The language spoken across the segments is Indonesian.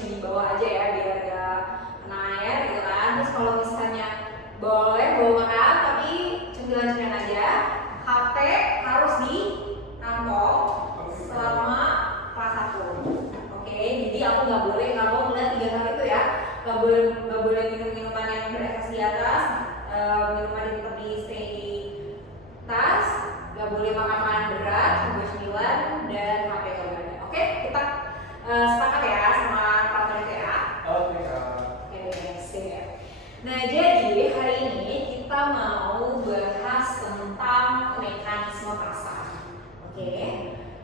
di bawah aja ya biar gak kena air gitu kan. Terus kalau misalnya boleh bawa makan tapi cemilan-cemilan aja. HP harus di kantong selama kelas 1. Oke, jadi aku nggak boleh kalau ngeliat 3 hal itu ya. Nggak boleh minum minuman yang berefek di atas, minuman yang tetap di stay di tas, nggak boleh makan makanan berat, coba cemilan dan HP kalau ada. Oke, kita sepakat ya sama partner itu ya. Oke Kak. Oke, sip. Nah, jadi hari ini kita mau bahas tentang mekanisme pasar. Oke.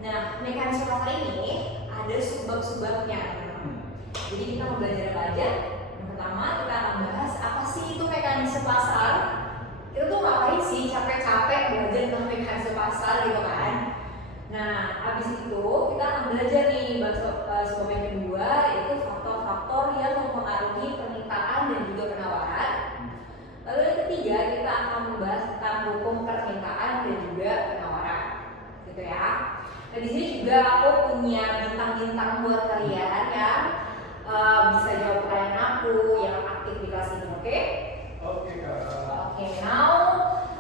Nah, mekanisme pasar ini ada subbab-subbabnya. Jadi kita mau belajar apa aja? Yang pertama kita akan bahas apa sih itu mekanisme pasar. Kita tuh ngapain sih capek-capek belajar tentang mekanisme pasar gitu kan? Nah, habis itu kita akan belajar nih subbab yang kedua yaitu faktor-faktor yang mempengaruhi permintaan dan juga penawaran. Lalu yang ketiga kita akan membahas tentang hukum permintaan dan juga penawaran, gitu ya. Nah di sini juga aku punya bintang-bintang buat kalian yang bisa jawab pertanyaan aku yang aktif di kelas ini, oke? Oke Kak. Oke, now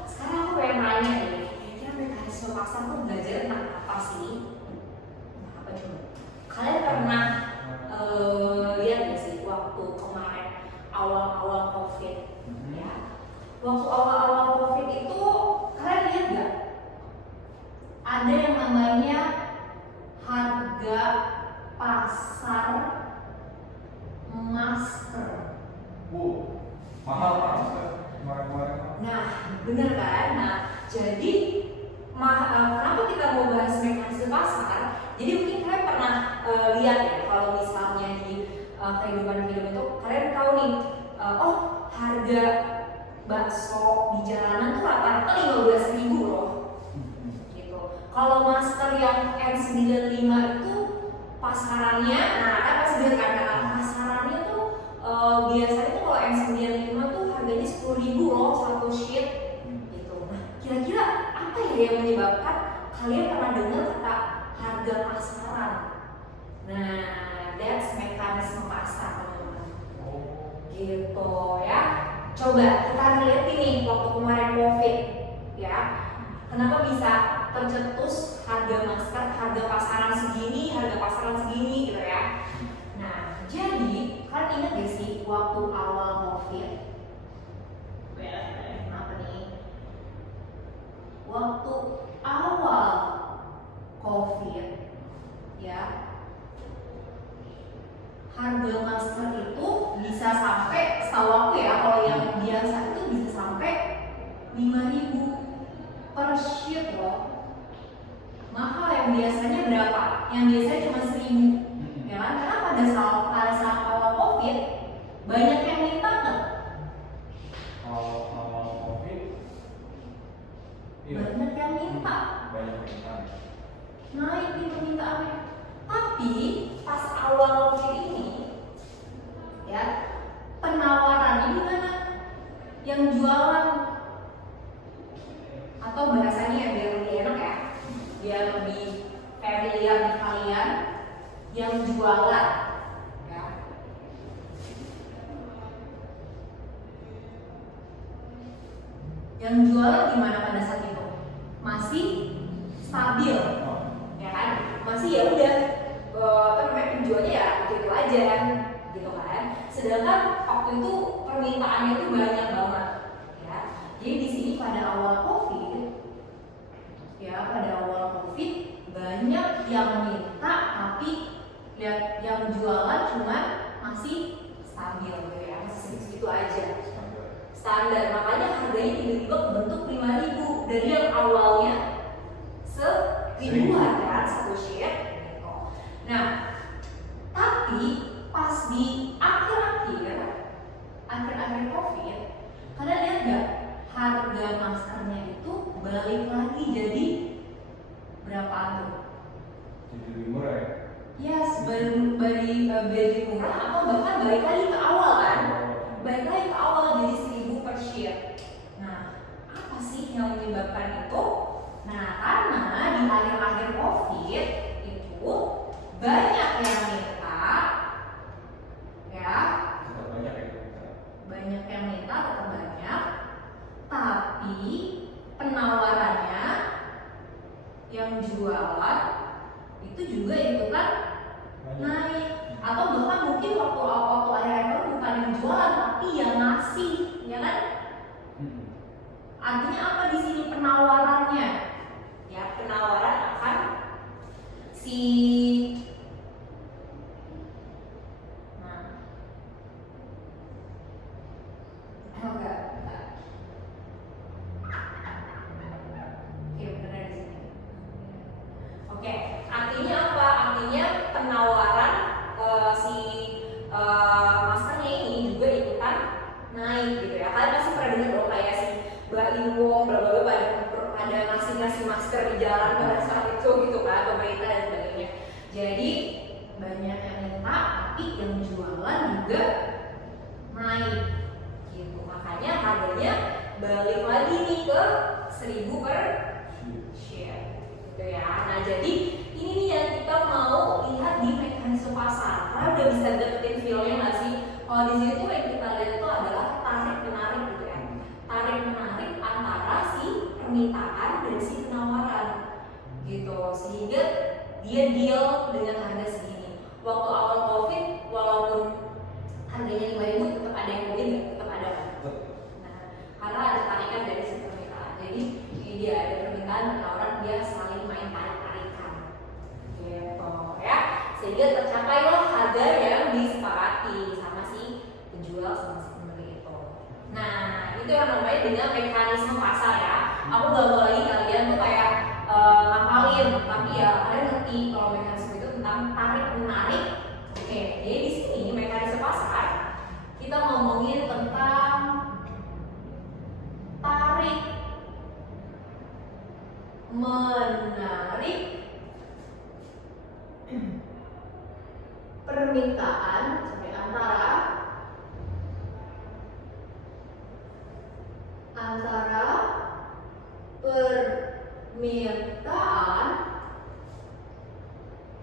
sekarang aku pengen nanya nih, kira-kira mekanisme pasar tuh belajar tentang apa sih? Nah, apa coba? Kalian pernah lihat nggak sih waktu kemarin awal-awal COVID? Ya, waktu awal-awal COVID itu kalian lihat nggak? Ada yang namanya harga pasar masker. Mahal masker kemarin-kemarin. Nah, bener kan? Nah, jadi kenapa kita mau bahas mekanisme pasar? Jadi mungkin kalian pernah lihat ya, kalau misalnya di kehidupan hidup itu kalian tahu nih, oh harga bakso di jalanan tuh rata-rata 15.000 loh. Gitu. Kalau masker yang N95 itu pasarannya, nah kan pasti lihat kan pasarannya tuh biasanya tuh kalau N95 tuh harganya 10.000 loh satu sheet. Gitu. Nah, kira-kira apa ya yang menyebabkan kalian pernah dengar kata harga pasaran? Nah, that's mekanisme pasar teman-teman. Gitu ya. Coba kita lihat ini waktu kemarin COVID ya. Kenapa bisa tercetus harga masker, harga pasaran segini gitu ya. Nah, jadi kalian ingat gak sih waktu awal COVID? Kenapa nih? Waktu awal COVID ya, harga masker itu bisa sampai, setahu aku ya, kalau yang biasa itu bisa sampai 5.000 per sheet loh. Mahal. Yang biasanya berapa? Yang biasanya cuma 1.000 ya kan? Karena pada saat awal COVID banyak yang minta nggak? Awal COVID, iya. Banyak yang minta. Banyak yang minta. Naik nih permintaannya. Tapi pas awal COVID ini ya, penawarannya gimana? Yang jualan, atau bahasanya ya biar lebih enak ya, biar lebih familiar di kalian, yang jualan ya. Yang jualan gimana pada saat itu? Masih stabil ya kan? Masih ya udah penjualnya ya gitu aja gitu kan. Sedangkan waktu itu permintaannya itu banyak banget ya. Jadi di sini pada awal COVID banyak yang minta tapi lihat yang jualan cuman masih stabil gitu ya, masih segitu aja standar. Makanya harganya tiba-tiba bentuk 5.000 dari yang awalnya 1.000-an kan satu sheet gitu. Nah, tapi pas di akhir-akhir COVID, kalian lihat nggak harga maskernya itu balik lagi jadi berapaan tuh? Jadi lebih murah ya? Yes, balik murah atau bahkan balik lagi ke awal kan? Balik lagi ke awal jadi 1.000 per sheet. Nah, apa sih yang menyebabkan itu? Nah, karena di akhir-akhir COVID itu banyak yang minta yang jualan itu juga ikutan naik, atau bahkan mungkin waktu akhir-akhir bukan yang jualan tapi yang ngasih, ya kan? Artinya apa di sini penawarannya? Ya, penawaran akan si Oke, artinya apa? Artinya penawaran si maskernya ini juga ikutan naik gitu ya. Kalian pasti pernah dengar dong kayak si Mbak Inwong bla bla bla pada ngasih masker di jalan pada saat itu gitu kan, pemerintah dan sebagainya. Jadi banyak yang minta, tapi yang jualan juga naik gitu. Makanya harganya balik lagi nih ke 1.000 per share gitu ya. Nah jadi ini nih yang kita mau lihat di mekanisme pasar, karena udah bisa dapetin feel-nya nggak sih? Kalau di sini tuh yang kita lihat itu adalah tarik menarik gitu ya, tarik menarik antara si permintaan dan si penawaran gitu, sehingga dia deal dengan harga segini. Waktu awal COVID walaupun harganya 5.000 tetap ada yang beli nggak? Tetap ada kan? Nah, karena ada tarikan dari si permintaan. Jadi ini dia ada permintaan penawaran, dia saling main tarik-tarikan gitu ya, sehingga tercapailah harga yang disepakati sama si penjual sama si pembeli itu. Nah itu yang namanya dengan mekanisme pasar ya. Aku gak mau lagi kalian tuh kayak ngapalin, tapi ya kalian ngerti kalau mekanisme itu tentang tarik menarik. Oke, jadi di sini mekanisme pasar kita ngomongin tentang tarik menarik permintaan sampai antara permintaan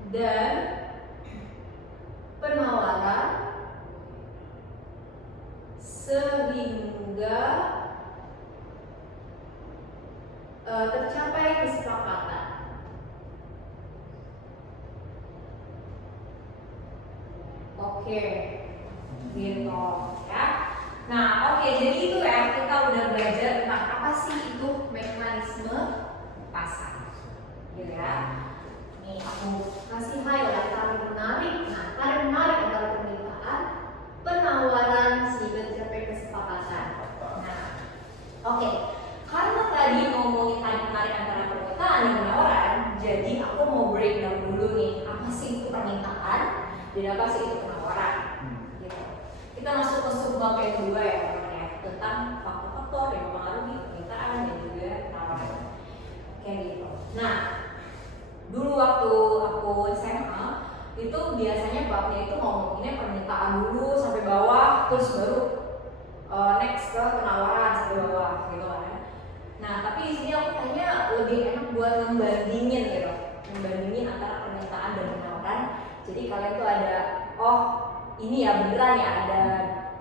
dan penawaran sehingga tercapai kesepakatan. Oke, gitu ya. Nah, oke, jadi itu ya kita udah belajar tentang apa sih itu mekanisme pasar, gitu ya. Nih aku kasih highlight tarik menarik. Nah, tarik menarik adalah permintaan, penawaran sehingga tercapai kesepakatan. Nah, oke, karena tadi ngomongin tarik menarik antara permintaan dan penawaran, jadi aku mau breakdown dulu nih apa sih itu permintaan dan apa sih itu penawaran. Gitu. Kita masuk ke subbab yang kedua ya teman-teman ya, tentang faktor-faktor yang mempengaruhi permintaan dan juga penawaran. Kayak gitu. Nah, dulu waktu aku SMA itu biasanya babnya itu ngomonginnya permintaan dulu sampai bawah, terus baru next ke penawaran sampai bawah gitu kan. Nah, tapi di sini aku kayaknya lebih enak buat ngebandingin gitu, ngebandingin antara permintaan dan penawaran. Jadi kalian tuh ada, oh ini ya beneran ya ada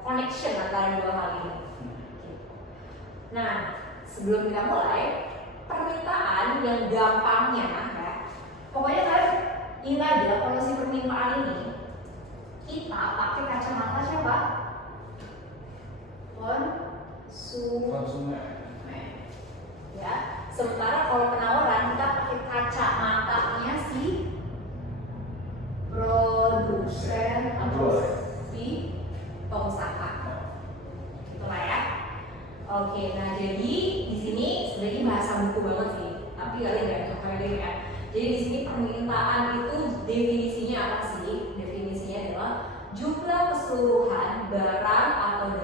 connection antara dua hal ini. Nah, sebelum kita mulai, permintaan yang gampangnya ya, pokoknya kalian ingat aja kalau si permintaan ini kita pakai kacamata siapa? Konsumen. Ya, sementara kalau penawaran kita pakai kacamatanya si produsen atau si pengusaha. Itulah ya. Oke, nah jadi di sini sebenarnya bahasa buku banget sih, tapi kalian jangan kepedean ya. Jadi di sini permintaan itu definisinya apa sih? Definisinya adalah jumlah keseluruhan barang atau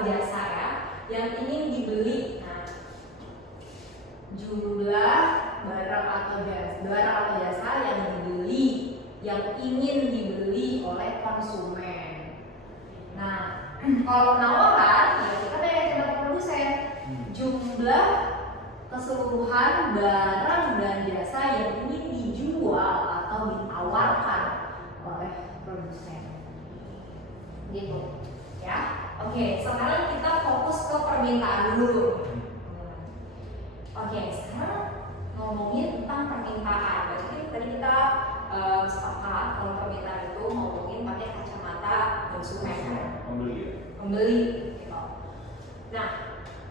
jasa ya yang ingin dibeli. Nah, jumlah barang atau jasa yang ingin dibeli oleh konsumen. Nah, kalau penawaran ya kita kayak kacamata produsen, jumlah keseluruhan barang dan jasa yang ingin dijual atau ditawarkan oleh produsen. Gitu ya. Oke, sekarang kita fokus ke permintaan dulu. Oke, sekarang permintaan. Berarti tadi kita sepakat kalau permintaan itu ngomongin pakai kacamata konsumen, Pembeli ya. pembeli. Gitu. Nah,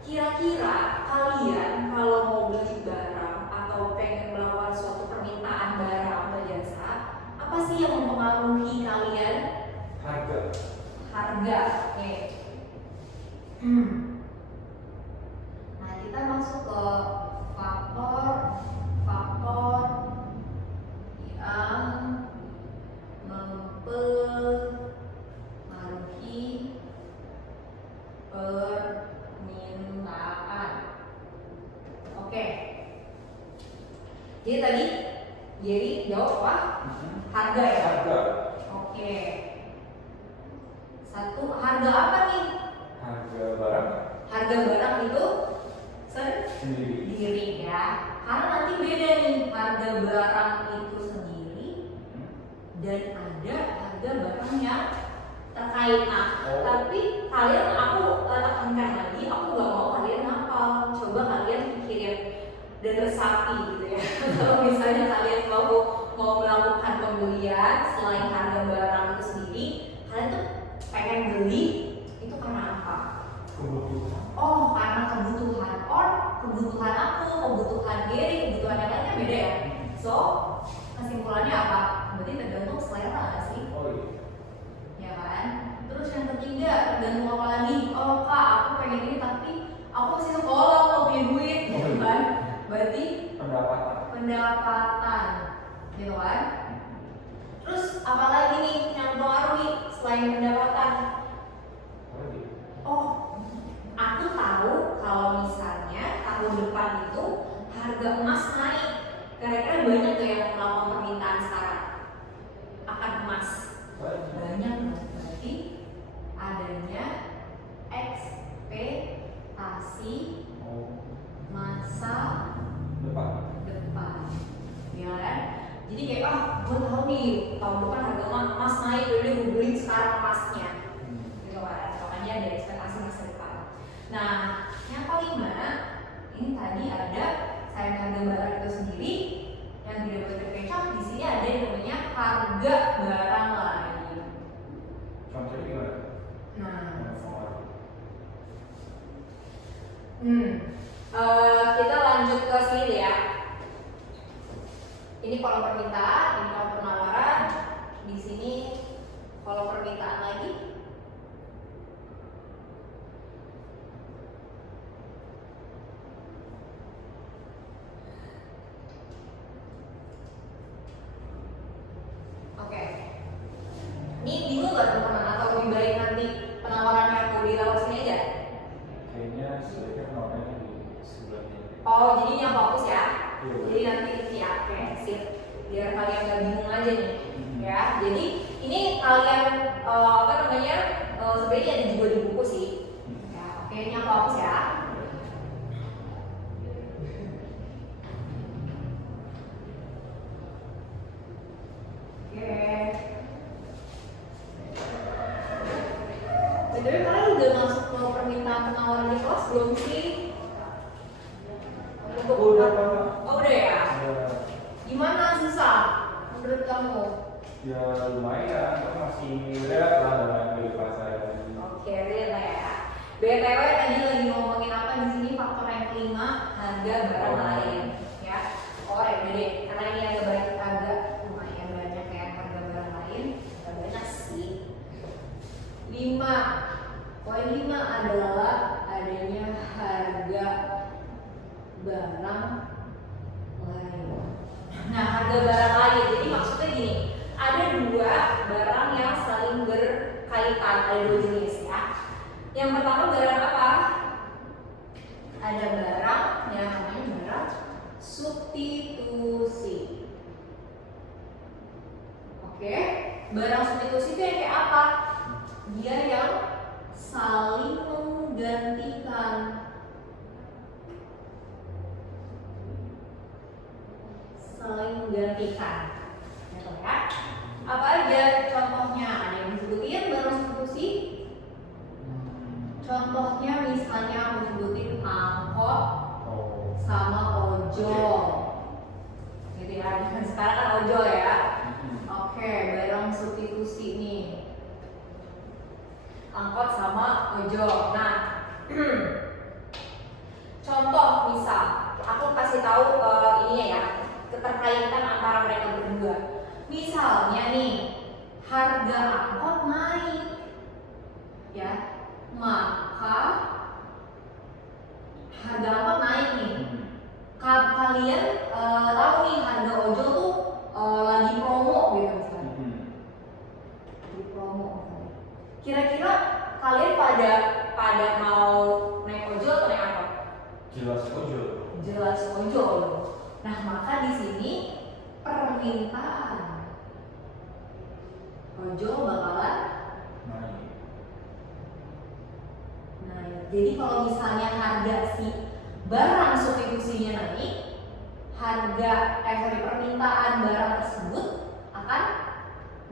kira-kira kalian kalau mau beli barang atau pengen melakukan suatu permintaan barang atau jasa, apa sih yang mempengaruhi kalian? Harga. Harga. Oke. Nah, kita masuk ke faktor-faktor yang mempengaruhi permintaan. Oke. Jadi tadi Jerry jawab apa? Harga ya? Harga. Oke. Satu, harga apa nih? Harga barang Harga barang itu sendiri sendiri. ya. Karena nanti beda nih harga barang itu sendiri dan ada harga barang yang terkait. Nah, tapi kalian aku tekankan lagi, aku gak mau kalian hafal. Coba kalian pikirin dan resapi gitu ya. Kalau misalnya kalian mau melakukan pembelian selain harga barang itu sendiri, kalian tuh pengen beli itu karena apa? Kebutuhan. Oh, karena kebutuhan kebutuhan aku, kebutuhan diri, kebutuhan yang lainnya beda ya. So, kesimpulannya apa? Berarti tergantung selera nggak sih? Oh iya. Ya kan? Terus yang ketiga, tergantung apa lagi? Oh kak, aku pengen ini tapi aku masih sekolah, aku punya duit, gitu kan? Berarti pendapatan, gitu kan? Terus apa lagi nih yang mempengaruhi selain pendapatan? Oh, aku tahu kalau misalnya tahun depan itu harga emas naik. Kira-kira banyak tuh yang melakukan permintaan sekarang akan emas. Banyak, berarti adanya ekspektasi masa depan, ya kan? Jadi kayak gue tahu nih tahun depan harga emas naik, jadi gue beli sekarang emasnya, gitu kan? Makanya ada ekspektasi masa depan. Nah, yang kelima ini tadi ada selain harga barang itu sendiri yang tidak boleh terkecoh. Di sini ada yang namanya harga barang lain. Contohnya gimana? Nah, Pengaruh. kita lanjut ke sini ya. Ini kolom permintaan, ini kolom penawaran. Di sini kolom permintaan lagi. Oke. Ini bingung gak teman-teman atau lebih baik nanti penawarannya aku ditaruh sini aja? Kayaknya sebaiknya penawarannya di sebelahnya. Oh, jadi yang fokus ya? Iya. Jadi nanti ya, oke, sip. Biar kalian gak bingung aja nih, ya. Jadi ini kalian apa namanya? Sebenarnya ada juga di buku sih. Ya, oke, ini yang fokus ya. Oke. Jadi kalian udah masuk ke permintaan penawaran di kelas belum sih? Udah, Pak. Oh, udah ya? Ya, Gimana susah menurut kamu? ya lumayan, kan masih relate lah dengan kehidupan saya. Oke, real ya. BTW tadi lagi ngomongin apa di sini faktor yang kelima, harga barang lain, ya. Oh, ya udah deh, karena ini agak lumayan banyak ya harga barang lain, agak banyak sih. 5. Poin 5 adalah adanya harga barang lain. Nah, harga barang lain, jadi maksudnya gini, ada dua barang yang saling berkaitan, ada dua jenis ya. Yang pertama barang apa? Ada barang yang namanya barang substitusi. Oke, barang substitusi itu yang kayak apa? Dia yang saling menggantikan. Saling menggantikan, gitu ya. Apa aja contohnya? Ada yang disebutin barang substitusi? Contohnya misalnya aku sebutin angkot Oh. sama ojol, gitu ya. Sekarang kan ojol ya. Oke, barang substitusi nih. Angkot sama ojol. Nah, contoh misal, aku kasih tahu ininya ya, keterkaitan antara mereka berdua. Misalnya nih, harga angkot naik, ya, maka harga angkot naik nih. Kalian tahu nih harga ojol tuh lagi promo gitu misalnya. Lagi promo. Kira-kira kalian pada mau naik ojol atau naik angkot? Jelas ojol. Jelas ojol. Nah, maka di sini permintaan ojol bakalan Naik. naik. Jadi kalau misalnya harga si barang substitusinya naik, permintaan barang tersebut akan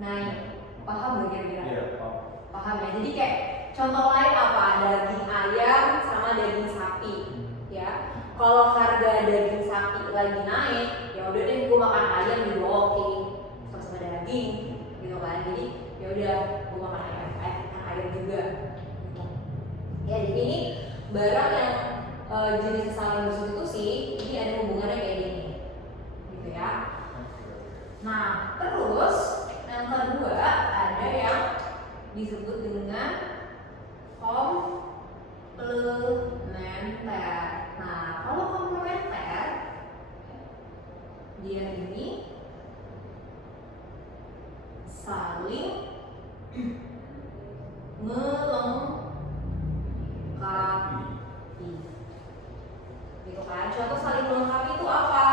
naik. Paham nggak kira-kira? Iya, paham. Paham ya? Jadi kayak contoh lain apa? Daging ayam sama daging sapi, ya. Kalau harga daging sapi lagi naik, ya udah deh gue makan ayam di oke sama daging, gitu kan? Jadi ya udah gue makan ayam juga. Gitu. Ya jadi ini barang yang jenis saling bersubstitusi ini ada hubungannya kayak gini, gitu ya. Nah terus yang kedua ada yang disebut dengan komplementer. Nah kalau komplementer dia ini saling melengkapi, gitu kan? Contoh saling melengkapi itu apa?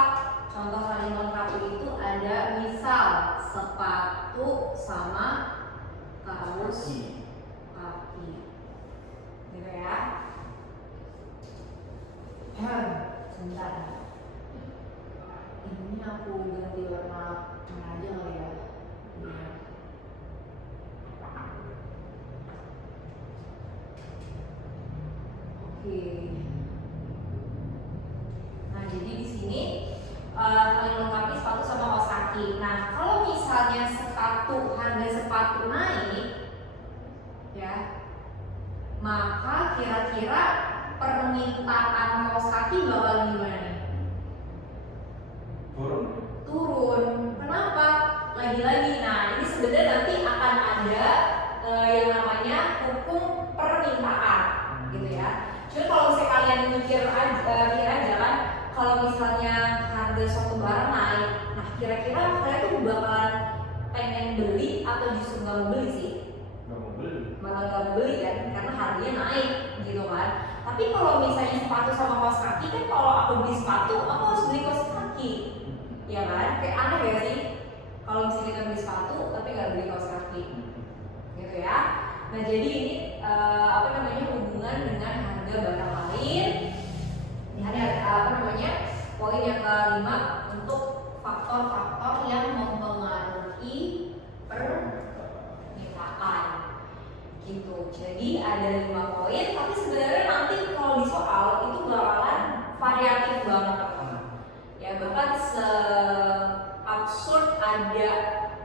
Contoh saling melengkapi itu ada misal sepatu sama kaos kaki, gitu ya. Sebentar, ini aku ganti warna merah aja kali ya. Oke. Nah jadi di sini saling melengkapi sepatu sama kaos kaki. Nah kalau misalnya harga sepatu naik, ya, maka kira-kira permintaan kaos kaki bakal gimana nih? Turun. Kenapa? Lagi-lagi. Nah ini sebenarnya nanti akan ada yang namanya hukum permintaan, gitu ya. Cuma kalau misalnya kalian mikir aja kan, kalau misalnya harga suatu barang naik, nah kira-kira kalian tuh bakalan pengen beli atau justru nggak mau beli sih? Malah nggak mau beli kan, karena harganya naik, gitu kan. Tapi kalau misalnya sepatu sama kaos kaki kan, kalau aku beli sepatu, aku harus beli kaos kaki, ya kan? Kayak aneh gak sih? Kalau misalnya kita beli sepatu tapi nggak beli kaos kaki, gitu ya. Nah jadi ini hubungan dengan harga barang lain. Ini ada poin yang kelima untuk faktor-faktor yang mempengaruhi permintaan, gitu. Jadi ada 5 poin, tapi sebenarnya nanti kalau di soal itu bakalan variatif banget, teman-teman. Ya bahkan absurd ada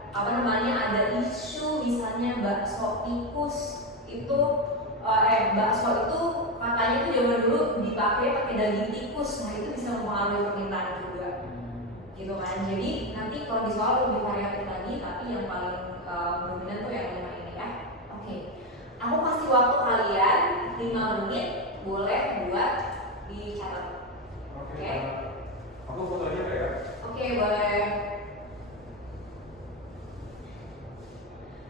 ada isu misalnya bakso tikus itu bakso itu katanya itu zaman dulu dipakai pakai daging tikus. Nah itu bisa mempengaruhi permintaan juga, gitu kan. Jadi nanti kalau di soal lebih variatif lagi, tapi yang paling dominan tuh yang 5 ini ya. Oke. Aku kasih waktu kalian 5 menit, boleh buat dicatat. Oke. Aku foto aja ya. Oke, boleh.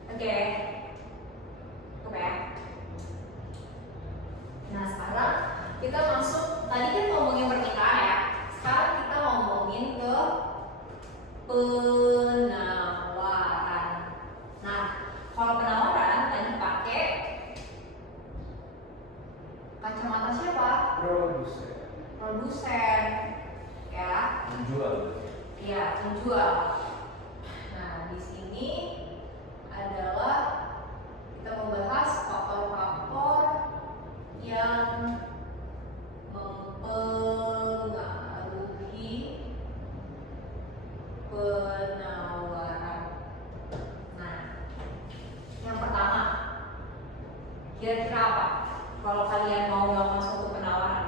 Oke. Cukup ya. Nah sekarang kita masuk, tadi kan ngomongin permintaan ya. Sekarang kita ngomongin ke penawaran. Nah kalau penawaran tadi pakai kacamata siapa? Produsen, ya. Penjual. Iya, penjual. Nah di sini adalah kita membahas faktor-faktor yang mempengaruhi penawaran. Nah, yang pertama, kira-kira apa? Kalau kalian mau melakukan suatu penawaran,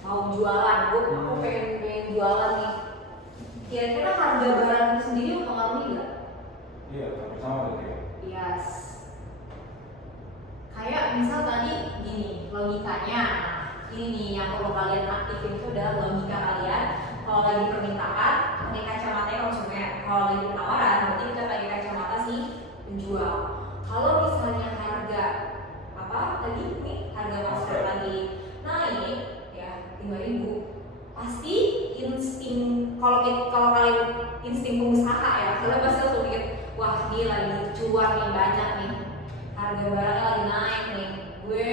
mau jualan, aku pengen jualan nih. Kira-kira harga barang itu sendiri mempengaruhi nggak? Iya, sama berarti. Yes. Kayak misal tadi gini, logikanya. Ini nih yang perlu kalian aktifin itu adalah logika kalian. Kalau lagi permintaan, pakai kacamata konsumen. Kalau lagi penawaran, berarti kita pakai kacamata si penjual. Kalau misalnya harga apa tadi nih harga masker lagi naik ya 5.000, pasti insting kalau kalian insting pengusaha ya, kalian pasti langsung pikir wah ini lagi cuan nih banyak nih, harga barangnya lagi naik nih, gue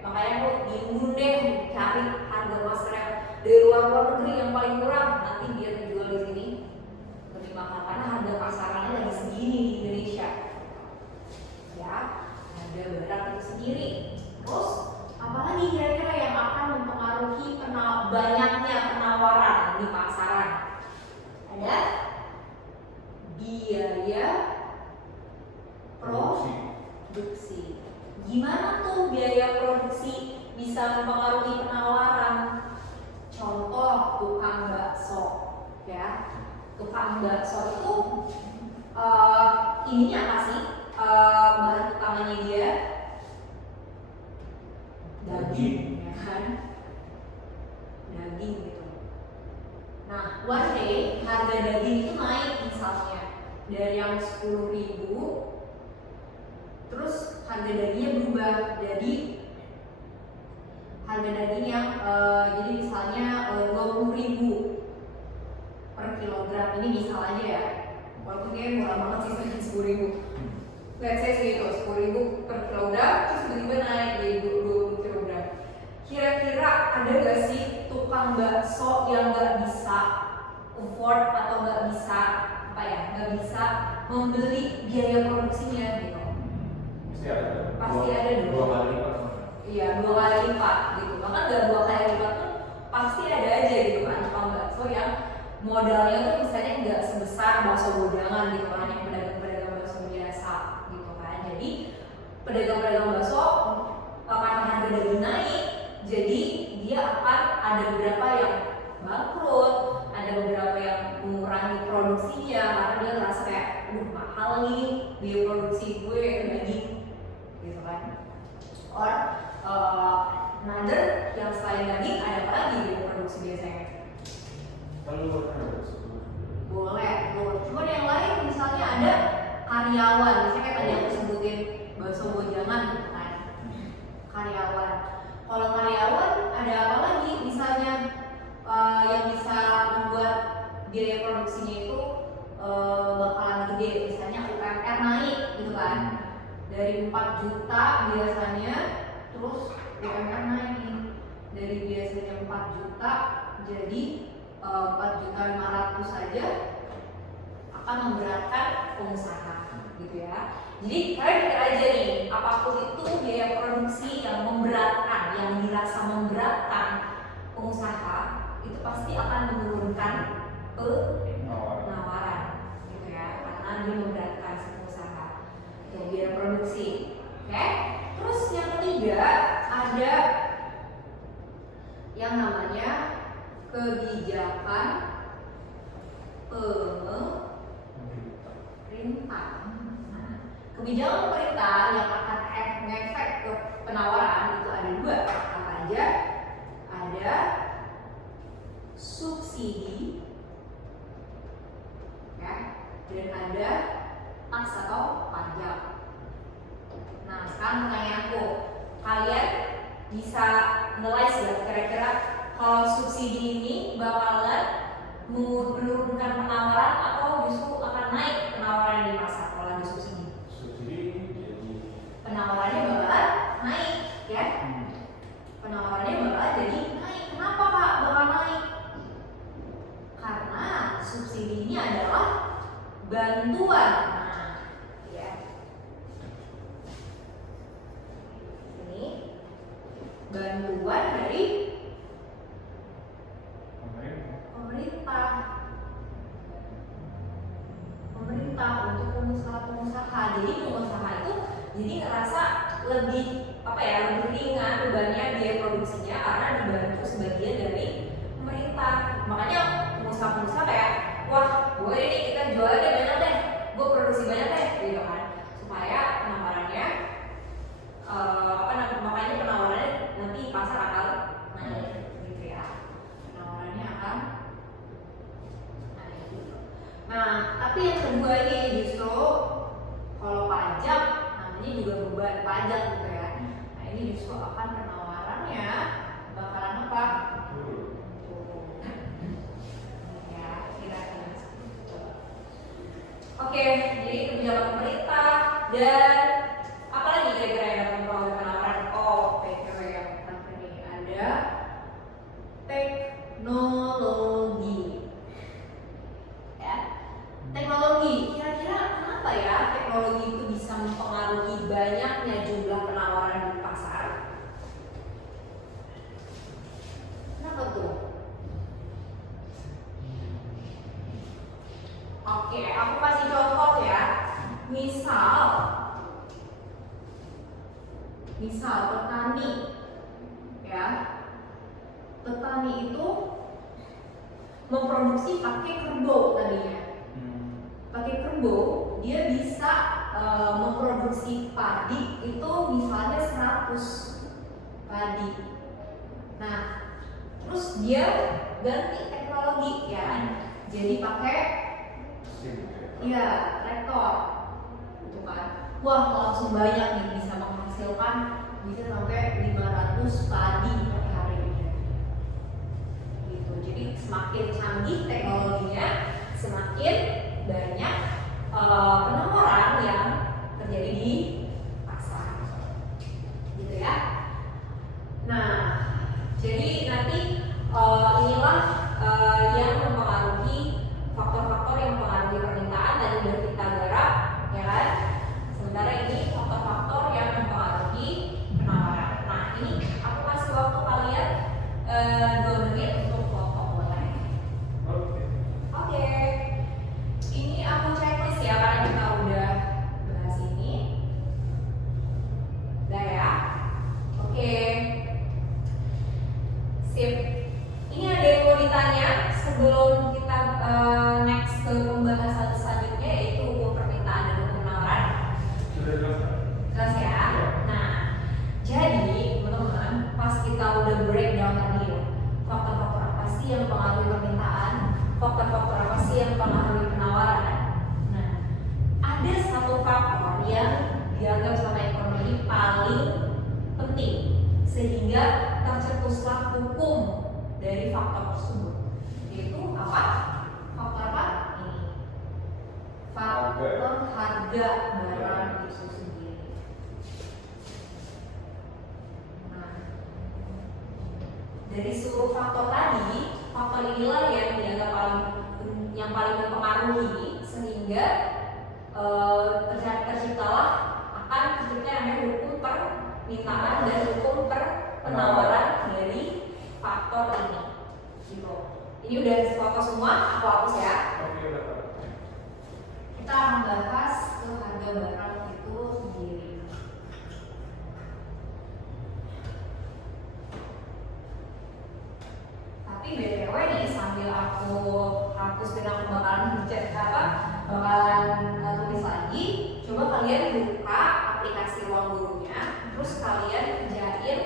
makanya gue bingung deh cari harga masker yang dari luar negeri yang paling murah, nanti dia dijual di sini lebih mahal karena harga pasarannya lagi segini di Indonesia ya, harga barang itu sendiri. Terus apalagi kira-kira yang akan mempengaruhi banyaknya penawaran di pasaran? Ada biaya produksi. Gimana tuh biaya produksi bisa mempengaruhi penawaran? Contoh tukang bakso ya. Tukang bakso itu ininya apa sih? Bahan utamanya dia daging, ya kan? Daging gitu. Nah, one day harga daging itu naik misalnya dari yang 10.000, terus harga dagingnya berubah jadi harga daging yang jadi misalnya 20.000 per kilogram. Ini misal aja ya, walaupun kayak murah banget sih sampai 10.000. Let's say segitu, 10.000 per kilogram, terus tiba-tiba naik jadi 20 kilogram. Kira-kira ada gak sih tukang bakso yang gak bisa afford atau gak bisa gak bisa membeli biaya produksinya gitu? Pasti ada dong. 2 kali lipat. Iya, 2 kali lipat gitu. Bahkan gak 2 kali lipat tuh pasti ada aja gitu kan tukang bakso yang modalnya tuh misalnya nggak sebesar bakso bojangan gitu kan, yang pedagang-pedagang bakso biasa gitu kan. Jadi pedagang-pedagang bakso karena harga daging naik, jadi dia akan ada beberapa yang bangkrut, ada beberapa yang mengurangi produksinya karena dia ngerasa kayak mahal nih biaya produksi gue daging gitu kan. Or another yang selain daging ada apa lagi biaya produksi biasanya? Telur. Boleh, telur. Cuman yang lain misalnya ada karyawan, misalnya kayak tadi aku sebutin bakso bojangan gitu kan. Karyawan. Kalau karyawan ada apa lagi misalnya yang bisa membuat biaya produksinya itu bakalan gede, misalnya UMR naik gitu kan. Dari 4 juta biasanya, terus UMR naik nih. Dari biasanya 4 juta jadi 4.500.000 saja akan memberatkan pengusaha gitu ya. Jadi kalian pikir aja nih, apapun itu biaya produksi yang memberatkan, yang dirasa memberatkan pengusaha, itu pasti akan menurunkan penawaran gitu ya, karena dia memberatkan pengusaha. Itu biaya produksi. Oke? Terus yang ketiga ada yang namanya kebijakan pemerintah. Nah, kebijakan pemerintah yang akan ngefek ke penawaran itu ada 2. Apa aja? Ada subsidi ya, dan ada tax atau pajak. Nah, sekarang pertanyaanku, kalian bisa analyze gak kira-kira kalau subsidi ini bakalan menurunkan penawaran atau justru akan naik penawaran di pasar kalau ada subsidi? Subsidi jadi penawarannya bakalan naik ya. Penawarannya bakalan jadi naik. Kenapa Kak bakal naik? Karena subsidi ini adalah bantuan. Nah, ya. Ini bantuan dari pemerintah. jadi ngerasa lebih apa ya, lebih ringan bebannya biaya produksinya karena dibantu sebagian dari pemerintah. Makanya pengusaha-pengusaha kayak, wah gue ini kita jual aja banyak deh, gue produksi banyak deh gitu kan, supaya penawarannya makanya penawarannya nanti pasar akan naik gitu ya, penawarannya akan naik gitu. Nah tapi yang kedua ini justru kalau pajak namanya juga beban pajak gitu ya. Nah ini justru akan penawarannya bakalan apa? Ya kira-kira seperti itu. Oke, jadi kebijakan pemerintah dan apa lagi kira-kira yang dapat mempengaruhi penawaran? Oh, PKW yang terakhir ini ada teknologi. Ya, teknologi. Kira-kira kenapa ya teknologi itu bisa mempengaruhi banyaknya jumlah penawaran di pasar? Kenapa tuh? Oke, aku kasih contoh ya. Misal petani, ya, petani itu memproduksi pakai kerbau tadinya. Pakai kerbau dia bisa memproduksi padi itu misalnya 100 padi. Nah, terus dia ganti teknologi ya, jadi pakai traktor gitu kan. Wah, langsung banyak nih, bisa menghasilkan bisa sampai 500 padi per hari gitu. Jadi semakin canggih teknologinya, semakin banyak penawaran yang terjadi di pasar gitu ya. Nah, jadi nanti inilah yang mempengaruhi faktor-faktor yang mempengaruhi permintaan tadi sudah kita garap ya kan. Sementara ini faktor-faktor yang mempengaruhi penawaran. Nah ini aku kasih waktu kalian 2 menit untuk foto boleh. Oke. Ini aku checklist ya karena kita udah bahas ini. Udah ya. Oke. Sip. Ini ada yang mau ditanya sebelum kita next ke pembahasan selanjutnya, yaitu hukum permintaan dan hukum penawaran. Sudah jelas. Jelas ya? Nah, jadi teman-teman, pas kita udah breakdown tadi ya, faktor-faktor apa sih yang mempengaruhi permintaan, faktor-faktor apa sih yang mempengaruhi penawaran. Nah, ada satu faktor yang dianggap sama ekonomi ini paling penting, sehingga tercetuslah hukum dari faktor tersebut, yaitu apa? Faktor apa? Ini faktor harga barang itu sendiri. Nah, dari seluruh faktor tadi, faktor inilah yang dianggap paling mempengaruhi sehingga terciptalah akan terciptanya namanya hukum permintaan dan hukum penawaran dari faktor ini gitu. Ini udah foto semua, aku hapus ya. Oke, udah. Kita akan bahas ke harga barang itu sendiri. Tapi BTW nih, sambil aku hapus dan aku bakalan tulis lagi. Coba kalian buka aplikasi Ruang Gurunya, terus kalian kerjain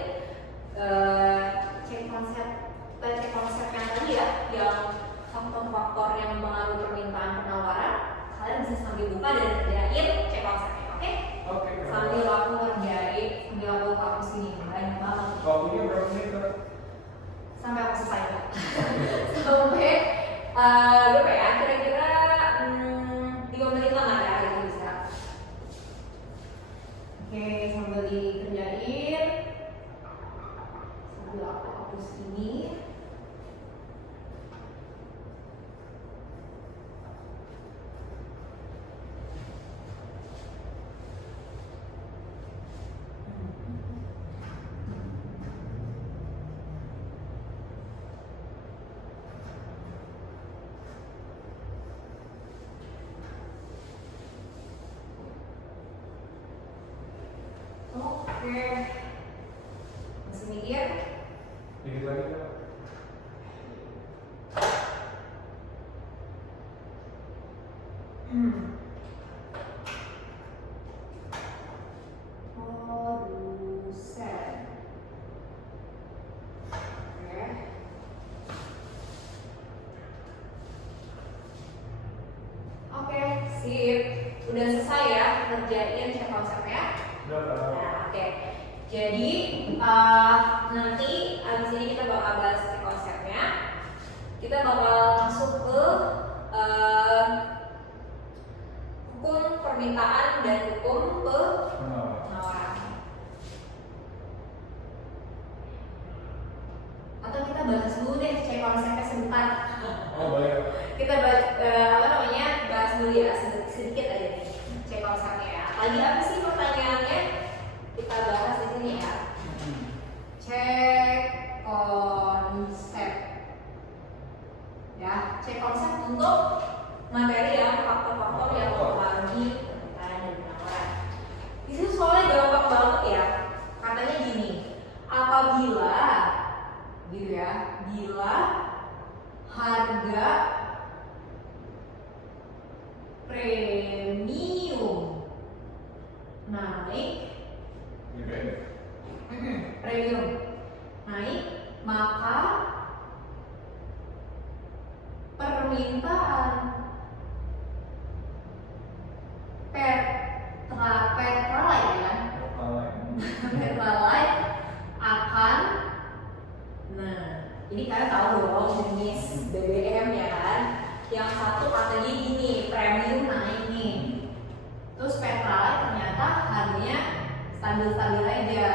cek konsep yang tadi ya, yang faktor-faktor yang mempengaruhi permintaan penawaran. Kalian bisa sambil buka dan kerjain cek konsepnya, oke? Oke. Sambil aku ngerjain, sambil aku hapus ini, banyak banget. Waktunya berapa menit? Sampai aku selesai ya. Sampai berapa ya? Kira-kira 5 menit lah ada gitu bisa. Oke, sambil dikerjain, sambil aku hapus ini. Oke. Masih mikir? Dikit lagi Kak. Produsen. Oke. Oke, sip. Udah selesai ya ngerjain cek konsepnya? Udah Kak. Nah, oke. Jadi nanti abis ini kita bakal bahas cek konsepnya. Kita bakal masuk ke hukum permintaan dan hukum penawaran. Atau kita bahas dulu deh cek konsepnya sebentar. Oh boleh. Kita bahas bahas dulu ya sedikit aja nih cek konsepnya ya. Tadi apa sih pertanyaannya? Kita bahas di sini ya. Cek konsep. Ya, cek konsep untuk materi yang faktor-faktor yang mempengaruhi permintaan dan penawaran. Di situ soalnya gampang banget ya. Katanya gini, apabila gitu ya, bila harga premium naik, premium naik, maka permintaan Pertalite ya kan? Pertalite akan, nah ini kalian tahu dong jenis BBM ya kan? Yang satu katanya gini, premium naik nih. Terus Pertalite ternyata harganya stabil-stabil aja.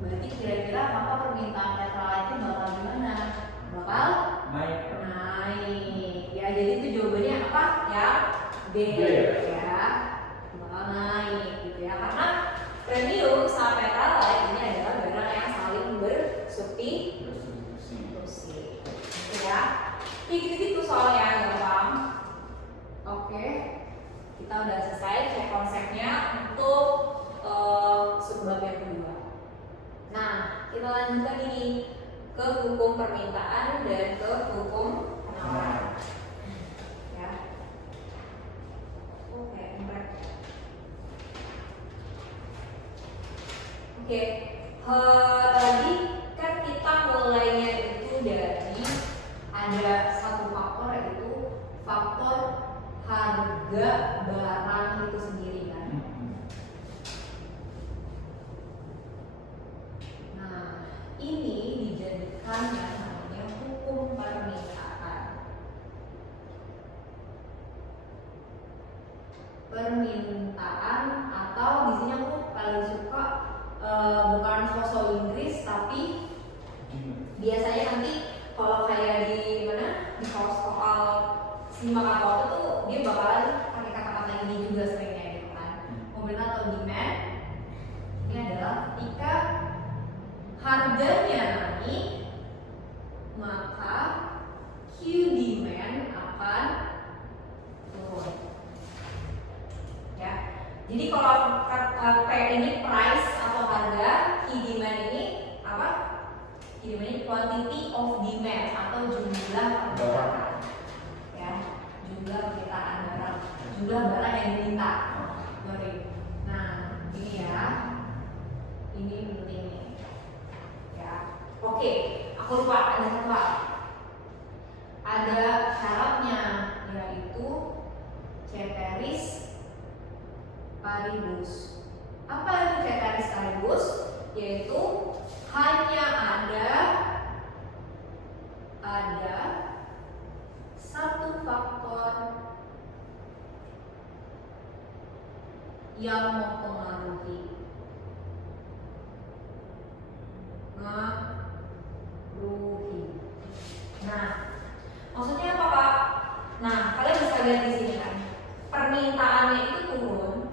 Berarti kira-kira maka permintaan Pertalite itu bakal gimana? Bakal Naik. Ya, jadi itu jawabannya apa? Yang B ya, bakal naik gitu ya. Karena premium sama Pertalite ini adalah barang yang saling bersubstitusi. Gitu ya. Kayak gitu-gitu soalnya gampang. Oke, kita udah selesai cek konsepnya untuk subbab yang kedua. Nah, kita lanjut lagi nih ke hukum permintaan dan ke hukum penawaran. Ya. Oke, tadi kan kita mulainya itu dari ada satu faktor yaitu faktor harga barang itu sendiri kan. Nah, ini dijadikan yang namanya hukum permintaan. Permintaan atau di sini aku paling suka bukan sosok Inggris tapi biasanya nanti kalau kayak di mana di soal simak atau apa tuh dia bakalan pakai kata-kata ini juga seringnya gitu kan. Permintaan atau demand ini adalah ketika harganya naik maka Q demand akan turun. Ya. Jadi kalau P ini price atau harga, Q demand ini apa? Q demand ini quantity of demand atau jumlah permintaan. Ya, jumlah permintaan barang, jumlah barang yang diminta. Nah, ini ya. Ini penting nih. Ya. Oke, aku lupa ada satu. Ada syaratnya yaitu ceteris paribus. Apa itu ceteris paribus? Yaitu hanya ada satu faktor yang mempengaruhi. Nah, maksudnya apa Pak? Nah, kalian bisa lihat di sini kan, permintaannya itu turun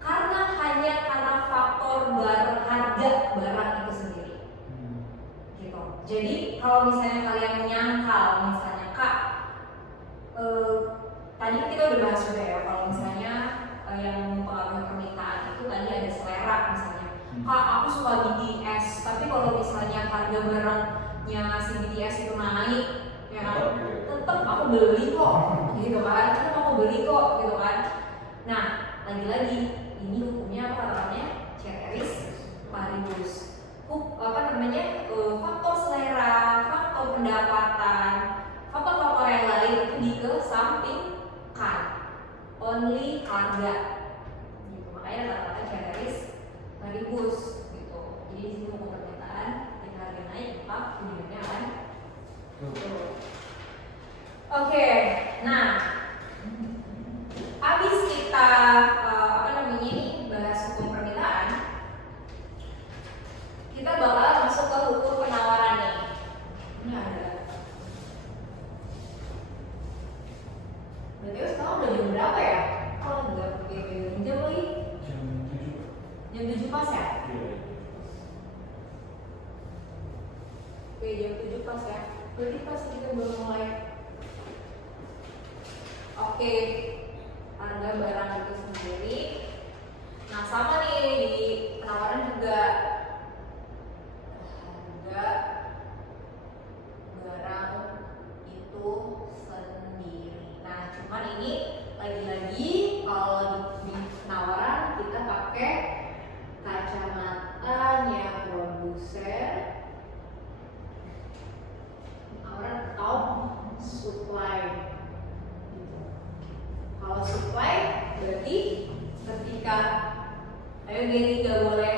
karena faktor harga barang itu sendiri. Gitu. Jadi kalau misalnya kalian menyangkal, misalnya Kak, tadi kita udah bahas juga ya, kalau misalnya yang mempengaruhi permintaan itu tadi ada selera misalnya. drumnya si BTS itu naik, ya kan? Tetap gitu. Tetap aku beli kok, gitu kan? Tetap aku beli kok, gitu kan? Nah, lagi-lagi ini hukumnya apa katanya? Ceteris paribus. Faktor selera, faktor pendapatan, faktor-faktor yang lain itu dikesampingkan. Only harga. Gitu. Makanya kata-kata ceteris paribus gitu. Jadi di sini hukum permintaan, ketika harga naik, maka kemudiannya akan turun. Oke, nah habis kita bahas hukum permintaan, kita bakal masuk ke hukum penawaran nih. Ini ada. Berarti sekarang udah jam berapa ya? Oh, nggak pakai jam lagi. Jam 7 pas ya? Iya. Oke, jam 7 pas ya. Berarti pas kita baru mulai. Oke, harga barang itu sendiri. Nah, sama nih di penawaran juga harga barang itu sendiri. Nah, cuman ini lagi-lagi kalau di penawaran kita pakai kacamatanya produsen penawaran atau supply. Kalau supply berarti ketika ayo gini nggak boleh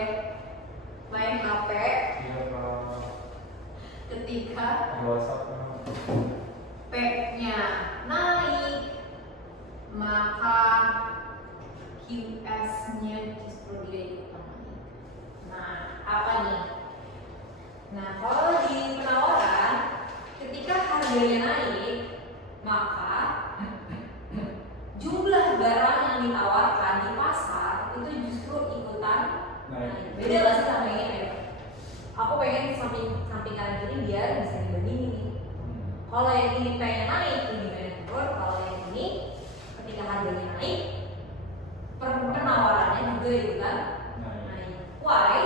main HP. Iya Pak. Ketika WhatsApp. P-nya naik maka QS-nya justru dia ikutan naik. Nah, apa nih? Nah, kalau di penawaran ketika harganya naik maka jumlah barang yang ditawarkan di pasar itu justru ikutan naik. Beda gak sih sama ini? Ayo. Aku pengen sampingan gini biar bisa dibandingin nih. Kalau yang ini pengen naik, ini pengen turun. Kalau yang ini ketika harganya naik, penawarannya juga ikutan naik. Why?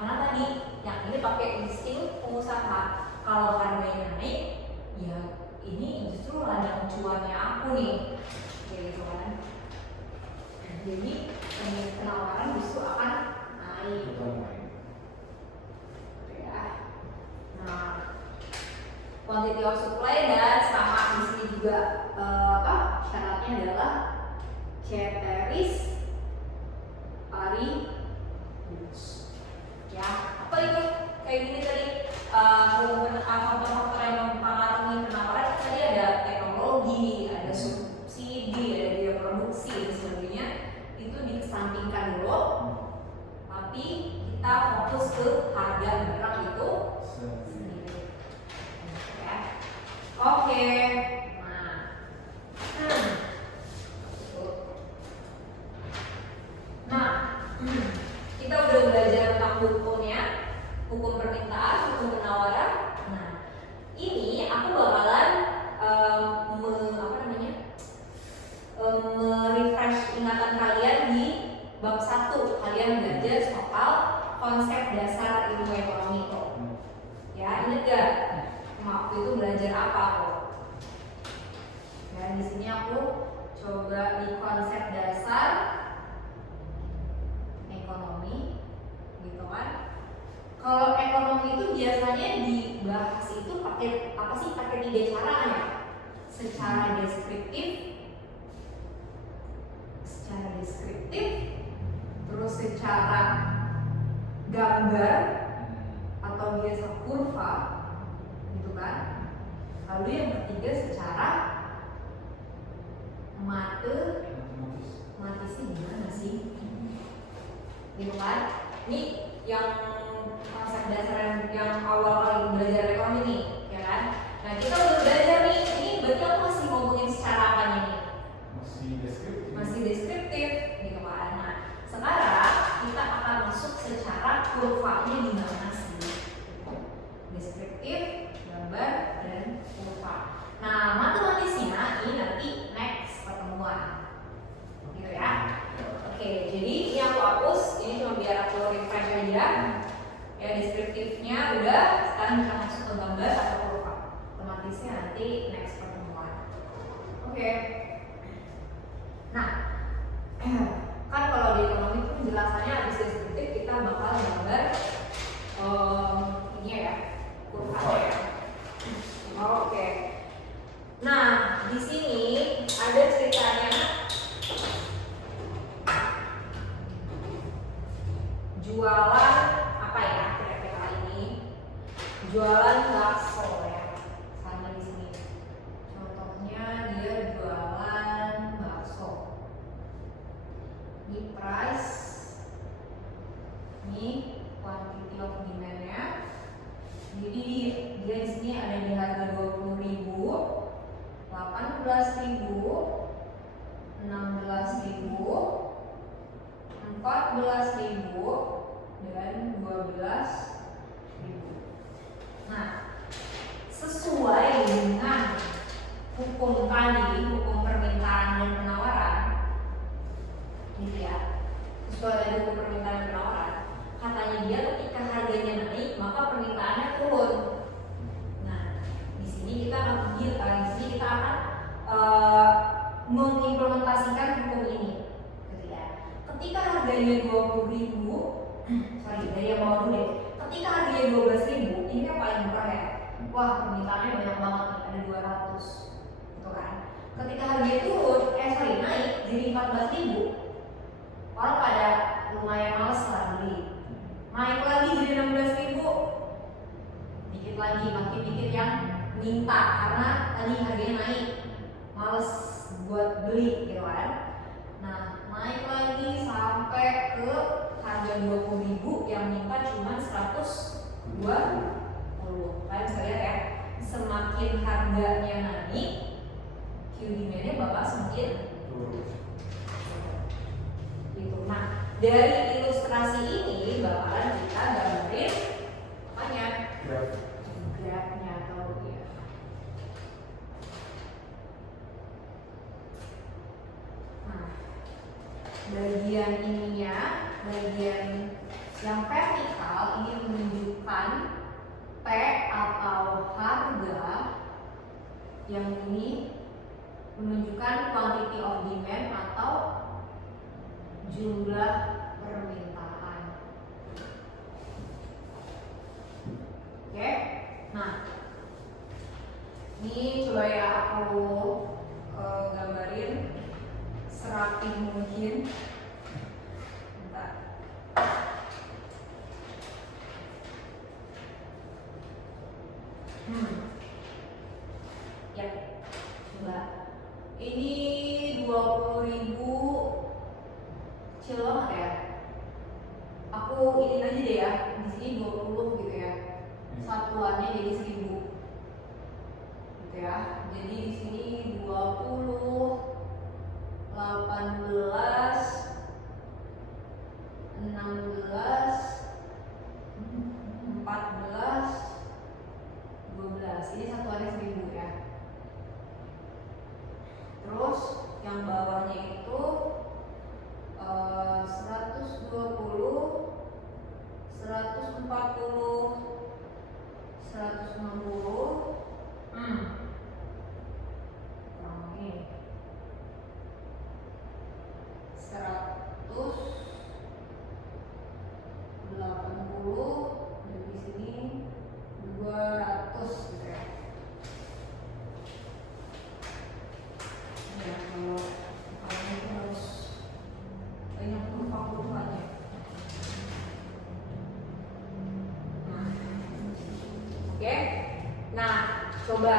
Karena tadi yang ini pakai insting pengusaha. Kalau harganya naik, ya ini justru ladang cuannya aku nih. Gitu kan. Jadi penawaran justru akan naik. Ya. Nah, quantity of supply dan sama di sini juga syaratnya adalah ceteris paribus. Ya, apa itu? Kayak gini tadi faktor-faktor yang mempengaruhi penawaran tadi ada teknologi, ada subsidi, ada biaya produksi dan sebagainya. Itu dikesampingkan dulu, tapi kita fokus ke harga barang itu sendiri. Ya. Oke. Nah, kita udah belajar tentang hukumnya, hukum permintaan, hukum penawaran. Nah, ini aku bakalan merefresh ingatan kalian di bab 1. Kalian belajar soal konsep dasar ilmu ekonomi kok. Ya, ingat gak? Waktu itu belajar apa kok? Dan di sini aku coba di konsep dasar ekonomi, gitu kan? Kalau ekonomi itu biasanya dibahas itu pakai apa sih? Pakai 3 cara ya. Secara deskriptif, terus secara gambar atau biasa kurva, gitu kan? Lalu yang ketiga secara matematis gimana sih? Gitu kan? Ini yang konsep dasar yang awal kali belajar ekonomi nih, ya kan? Nah, kita udah belajar nih. Ini berarti aku masih ngomongin secara apanya nih? Masih deskriptif, gitu kan? Nah, sekarang kita akan masuk secara kurvanya di mana sih? Deskriptif, gambar, dan kurva. Nah, matematisnya ini nanti next pertemuan, gitu ya. Oke, jadi ini aku hapus. Ini cuma biar aku refresh aja. Ya, deskriptifnya udah. Sekarang kita Oke. Nah, kan kalau di ekonomi itu penjelasannya habis deskriptif kita bakal gambar ini ya, kurva ya. Oke. Nah, di sini ada ceritanya jualan apa ya kira-kira ini? Jualan bakso ya. Sama di sini. Contohnya dia jualan bakso. Ini price, ini quantity of demand-nya. Jadi dia di sini ada di harga 20.000, 18.000, 16.000, 14.000 dan 12.000. Nah, sesuai dengan hukum tadi, hukum permintaan dan penawaran, gitu ya. Sesuai dengan hukum permintaan dan penawaran, katanya dia ketika harganya naik maka permintaannya turun. Nah, di sini kita akan mengimplementasikan hukum ini, gitu ya. Ketika harganya 20.000, dari yang bawah dulu deh. Ketika harganya 12.000, ini kan paling murah ya. Wah, permintaannya banyak banget nih, ada 200, gitu kan. Ketika harganya turun, naik jadi 14.000, orang pada lumayan males lah beli. Naik lagi jadi 16.000, dikit lagi, makin dikit yang minta karena tadi harganya naik, males buat beli, gitu kan. Nah, naik lagi sampai ke harga 20.000 yang minta cuma 120. Kalian bisa lihat ya, semakin harganya naik, Q demand-nya bakal semakin turun. Gitu. Nah, dari ilustrasi ini bakalan kita gambarin apanya? Graph-nya atau ya. Nah, bagian ininya, bagian yang vertikal ini menunjukkan P atau harga, yang ini menunjukkan quantity of demand atau jumlah permintaan. Oke, nah ini coba ya aku gambarin serapih mungkin. Bentar. Ya, coba. Ini 20.000 kecil banget ya. Aku ini aja deh ya. Di sini 20 gitu ya. Satuannya jadi 1.000. Gitu ya. Jadi di sini 20, 18, 16, 14, 12. Ini satuannya 1.000 ya. Terus yang bawahnya itu 120, 140, 160, ini 180, dan di sini 200 gitu ya. Ya, kalau itu harus banyak kurva-kurvanya. Oke, nah coba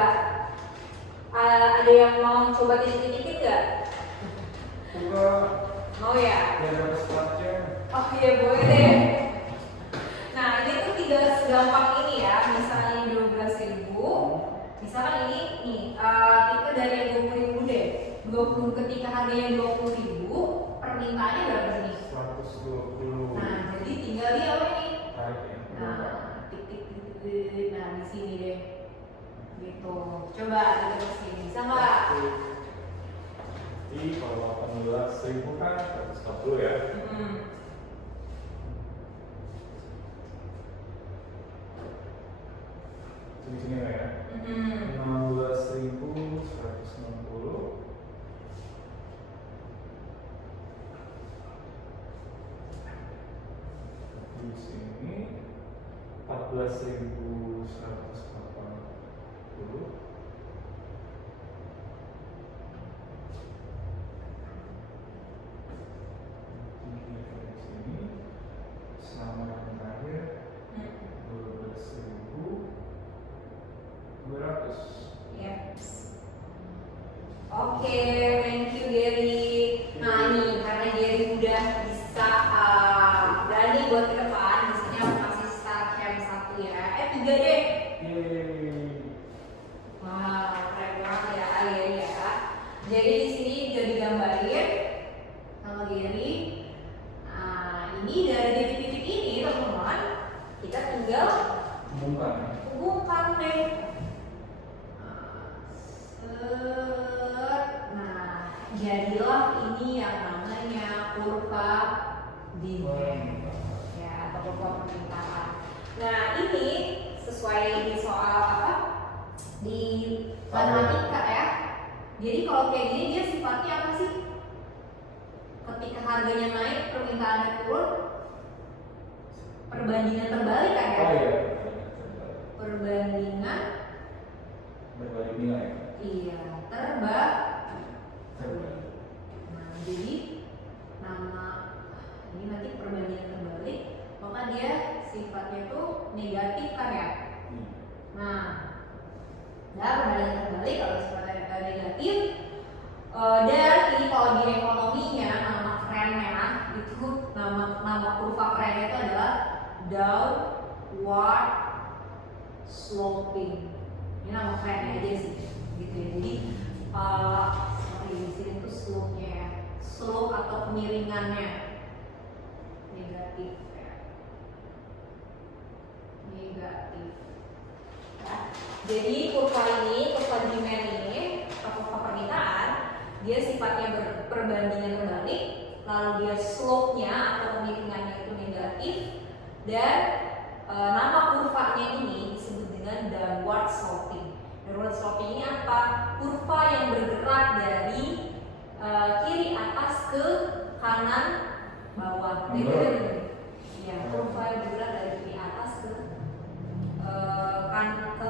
ada yang mau coba titik-titikin nggak? Mau ya? Oh iya boleh deh. Nah ini tuh tidak segampang ini ya. Misalnya 12.000, misalkan ini nih kita dari yang 20.000 deh. 20 ketika harganya 20.000, permintaannya berapa nih? 120. Nah jadi tinggal dia apa nih? Nah titik-titik. Nah di sini deh. Gitu. Coba kita ke sini. Bisa nggak? Jadi kalau 18.000 kan 140 ya. Di sini ya. 16.160 di sini 14.180. Sama yang terakhir 12.200. Yes. Oke, thank you Gary. Nah ini karena Gary udah bisa berani buat ke depan, biasanya aku kasih start cam 1 ya. 3 deh. Yeay. Wow, keren banget ya Gary ya. Jadi di sini udah digambarin sama Gary. Nah ini dari titik-titik ini teman-teman, kita tinggal hubungkan deh. Nah, jadilah ini yang namanya kurva demand ya, atau kurva permintaan. Nah, ini sesuai di soal apa? Di matematika ya. Jadi kalau kayak gini dia sifatnya apa sih? Ketika harganya naik, permintaannya turun, perbandingan terbalik kan ya? Oh iya. Perbandingan Berbalik nilai. iya, Nah, jadi nama ini nanti perbandingan terbalik, maka dia sifatnya tuh negatif kan ya. Nah, perbandingan terbalik kalau sifatnya negatif, dan ini kalau di ekonominya nama kerennya itu nama kurva kerennya itu adalah downward sloping. Ini nama kerennya aja sih, gitu ya. Jadi di sini tuh slope-nya ya, slope atau kemiringannya negatif ya. Negatif ya. Jadi kurva ini, kurva demand ini atau kurva permintaan, dia sifatnya perbandingan terbalik, lalu dia slope-nya atau kemiringannya itu negatif, dan nama kurvanya ini disebut dengan downward sloping. Downward sloping ini apa? Kurva yang bergerak dari kiri atas ke kanan bawah. Ya, kurva yang bergerak dari kiri atas ke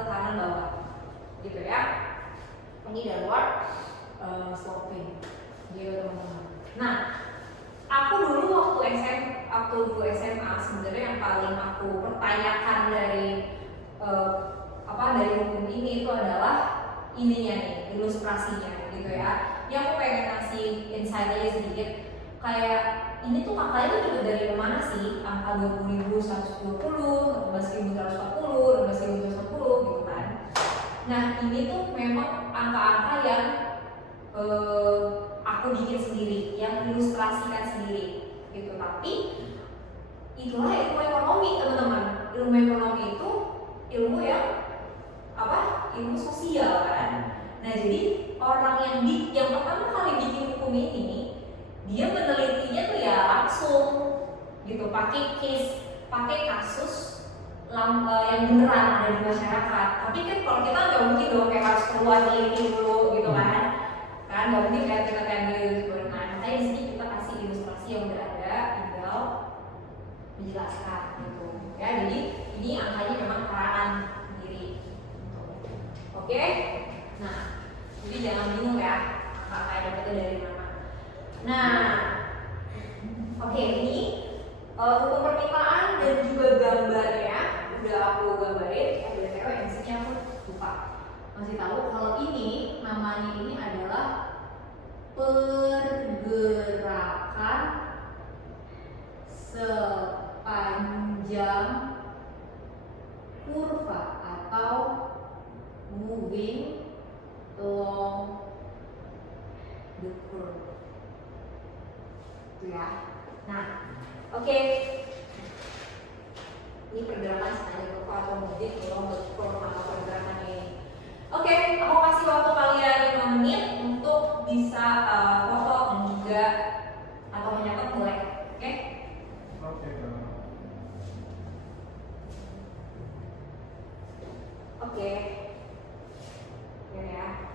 kanan bawah, gitu ya. Ini downward sloping, gitu teman-teman. Nah, aku dulu waktu SMA sebenarnya yang paling aku pertanyakan dari dari hukum ini itu adalah ininya nih, ilustrasinya gitu ya. Yang aku pengen kasih insight aja sedikit, kayak ini tuh angkanya tuh juga dari mana sih? Angka 20.120, 14.140, 15.110 gitu kan. Nah ini tuh memang angka-angka yang aku bikin sendiri, yang ilustrasikan sendiri gitu. Tapi itulah ilmu ekonomi teman-teman. Ilmu ekonomi itu ilmu yang ilmu sosial kan. Nah jadi orang yang pertama kali bikin hukum ini, dia menelitinya tuh ya langsung gitu, pakai kasus yang beneran ada di masyarakat. Tapi kan kalau kita nggak mungkin dong kayak harus keluar teliti dulu gitu kan nggak mungkin kayak kita gitu. Nah makanya di sini kita kasih ilustrasi yang udah ada, tinggal menjelaskan gitu ya. Jadi ini angkanya memang karangan sendiri. Oke? Nah, jadi jangan bingung ya angka dapetnya dari mana. Nah, oke, ini hukum permintaan dan juga gambarnya udah aku gambarin. BTW MC-nya aku lupa masih tahu kalau ini namanya ini adalah pergerakan sepanjang kurva atau moving along the curve. Itu ya. Nah, oke. Ini pergerakan sepanjang kurva atau moving along the curve atau pergerakan ini. Oke, aku kasih waktu kalian 5 menit untuk bisa foto dan juga atau menyatet boleh. Oke? Oke. Ya.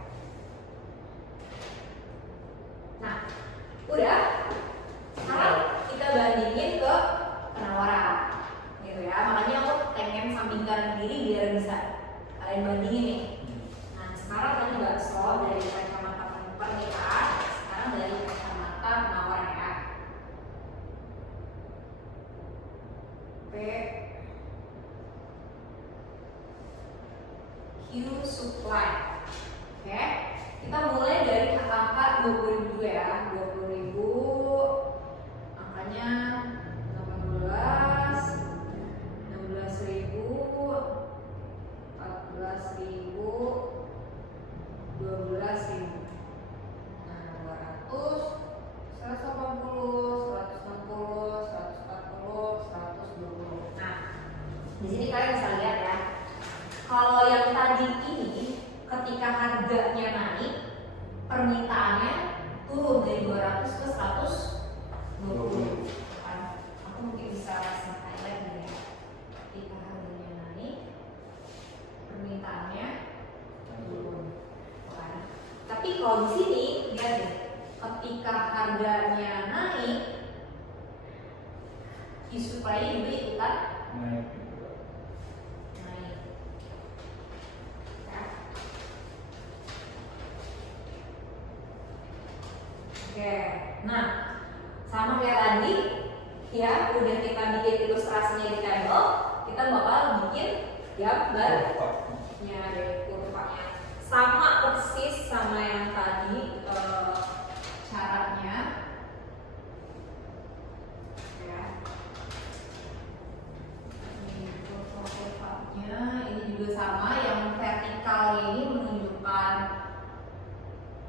Nah, udah. Sekarang kita bandingin ke penawaran. 20.000 juga ya, 20.000 angkanya 16, 16.000, 14.000, 12.000. Nah, 200, 180, 160, 140, 120. Nah, di sini kalian bisa lihat ya. Kalau yang tadi ini ketika harganya naik, permintaannya turun dari 200 ke 120. Kan? Aku mungkin bisa kasih highlight ini ya. Ketika harganya naik, permintaannya turun. Kan? Tapi kalau di sini lihat deh, ketika harganya naik, supply juga ikutan naik. naik. Ya. Oke, nah sama kayak tadi ya, udah kita bikin ilustrasinya di tabel, kita bakal bikin gambarnya deh, kurvanya sama persis sama yang tadi caranya ya. Ini kurvanya ini juga sama, yang vertikalnya ini menunjukkan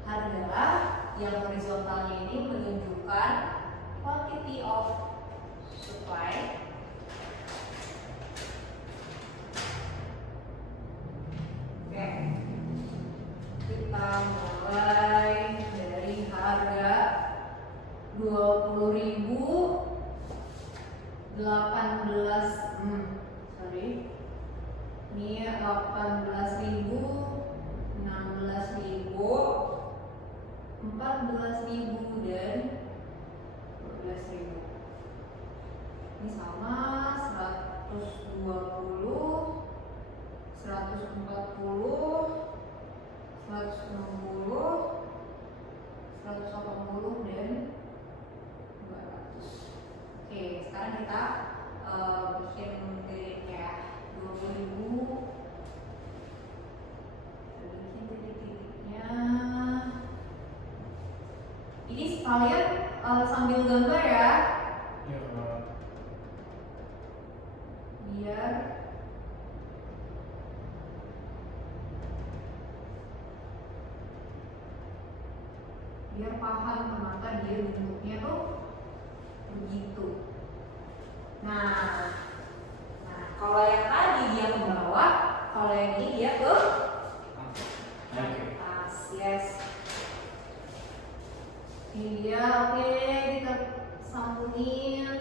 harga, yang horizontalnya ini menunjukkan quantity of supply. Oke, kita mulai dari harga 20.000, 18, ini 18.000, 16.000, 14.000 dan 12.000. Ini sama 120, 140, 160, 180 dan 200. Oke, sekarang kita bikin titiknya 20.000. Bikin titik-titiknya. Ini sekalian sambil gambar ya, Ya, biar paham kenapa dia bentuknya tuh begitu. Nah, kalau yang tadi dia ke bawah, kalau yang ini dia ke atas. Yes. Ini dia, oke, kita sambungin.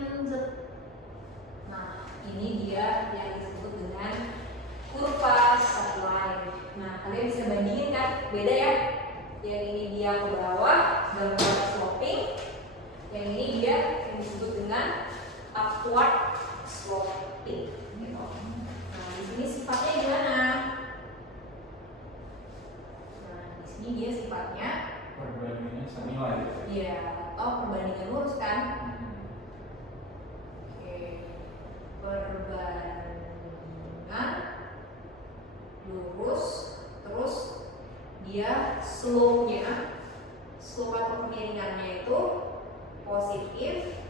Nah, ini dia yang disebut dengan kurva supply. Nah, kalian bisa bandingin kan, beda ya. Yang ini dia ke bawah, downward sloping. Yang ini dia yang disebut dengan upward sloping. Gitu. Nah, di sini sifatnya gimana? Nah, di sini dia sifatnya perbandingannya senilai. iya, atau perbandingan lurus kan? Oke, perbandingan lurus, terus dia slope-nya, slope atau kemiringannya itu positif.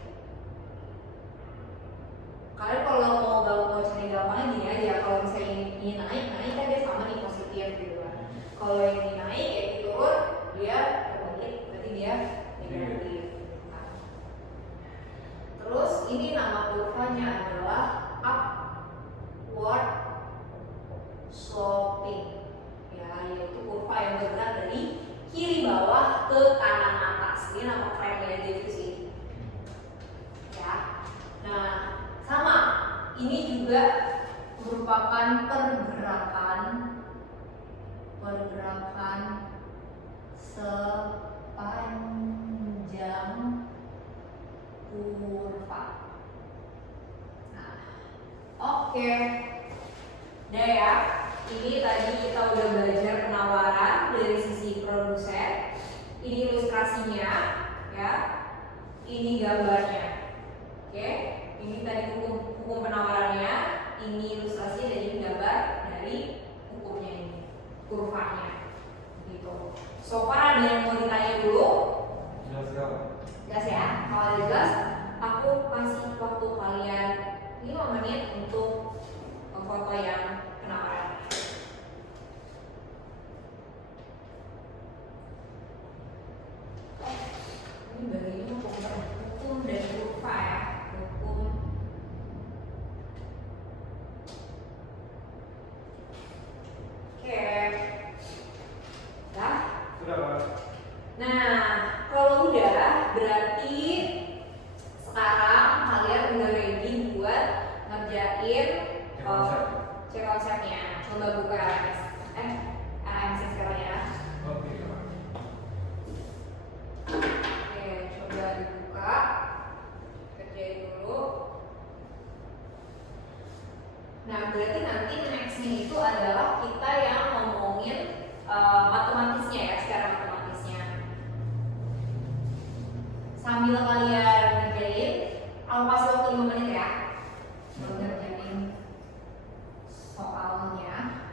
Kalian kalau mau cari gampangnya gini aja, kalau misalnya ini naik kan dia sama nih positif gitu kan. Kalau yang ini naik ya turun, dia terbalik, berarti dia negatif. Terus ini nama kurvanya adalah upward sloping, ya, yaitu kurva yang bergerak dari kiri bawah ke kanan atas. Ini nama kerennya aja itu sih. Ya. Nah, sama. Ini juga merupakan pergerakan sepanjang kurva. Nah, oke. Udah ya. Ini tadi kita udah belajar penawaran dari sisi produsen. Ini ilustrasinya, ya. Ini gambarnya. Oke. Ini tadi hukum penawarannya. Ini ilustrasi dan ini gambar dari hukumnya ini, kurvanya. Gitu. So far ada yang mau ditanya dulu? Ini bagiannya hukum dan kurva ya. Hukum. Oke. Dah. Sudah Pak. Nah, kalau udah berarti sekarang kalian udah ready buat ngerjain cek konsepnya. Coba buka AMC sekarang ya. Oke Pak. Oke, coba dibuka. Kerjain dulu. Nah, berarti nanti nextnya itu adalah kita yang ngomongin matematisnya ya, secara matematisnya. Sambil kalian ngerjain, aku kasih waktu 5 menit ya. Buat ngerjain soalnya.